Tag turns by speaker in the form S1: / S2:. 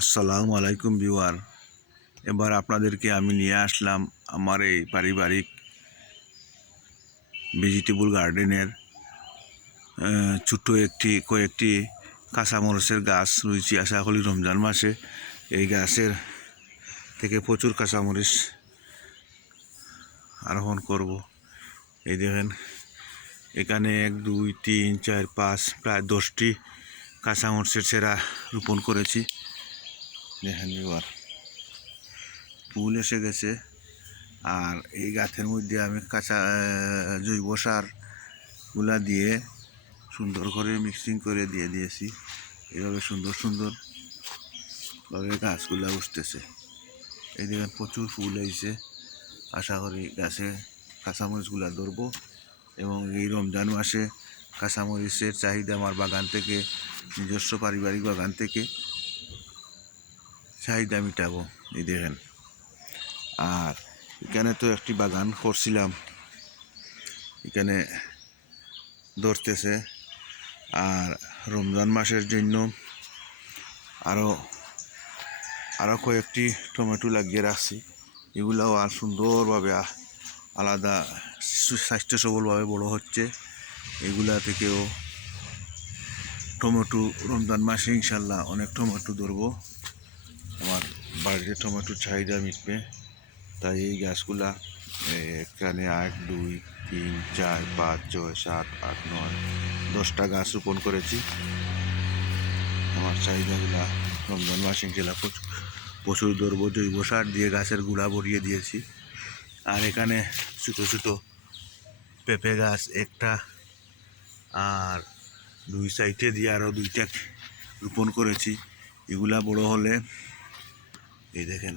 S1: আসসালামু আলাইকুম বিওয়ার এবার আপনাদেরকে আমি নিয়ে আসলাম আমার এই পারিবারিক ভেজিটেবল গার্ডেনের ছোট্ট একটি কয়েকটি কাঁচামরিচের গাছ রয়েছে আশা করি রমজান মাসে এই গাছের থেকে প্রচুর কাঁচামরিচ আরোহণ করব এই দেখেন এখানে এক দুই তিন চার পাঁচ প্রায় দশটি কাঁচামরিচের সেরা রোপণ করেছি দেখেন এবার ফুল এসে গেছে আর এই গাছের মধ্যে আমি কাঁচা জৈব সারগুলা দিয়ে সুন্দর করে মিক্সিং করে দিয়ে দিয়েছি এভাবে সুন্দর সুন্দর ভাবে গাছগুলা উঠতেছে এই দেখেন প্রচুর ফুল হয়েছে আশা করি গাছে কাঁচামরিচগুলা ধরবো এবং এই রমজান মাসে কাঁচামরিচের চাহিদা আমার বাগান থেকে নিজস্ব পারিবারিক বাগান থেকে চাহিদা মিটাবো এই দেখেন আর এখানে তো একটি বাগান করছিলাম এখানে ধরতেছে আর রমজান মাসের জন্য আরও আরও কয়েকটি টমেটো লাগিয়ে রাখছি এগুলাও আর সুন্দরভাবে আলাদা স্বাস্থ্য সবলভাবে বড় হচ্ছে এগুলা থেকেও টমেটো রমজান মাসে ইনশাল্লাহ অনেক টমেটো ধরবো আমার বাড়িতে টমেটোর চাহিদা মিটবে তাই এই গাছগুলা এখানে এক দুই তিন চার পাঁচ ছয় সাত আট নয় দশটা গাছ রোপণ করেছি আমার চাহিদাগুলা রমজান মাসিং জেলা প্রচুর প্রচুর দ্রব্য জৈব সার দিয়ে গাছের গুঁড়া ভরিয়ে দিয়েছি আর এখানে ছোটো ছোটো পেঁপে গাছ একটা আর দুই সাইডে দিয়ে আরও দুইটা রোপণ করেছি এগুলা বড় হলে İyi de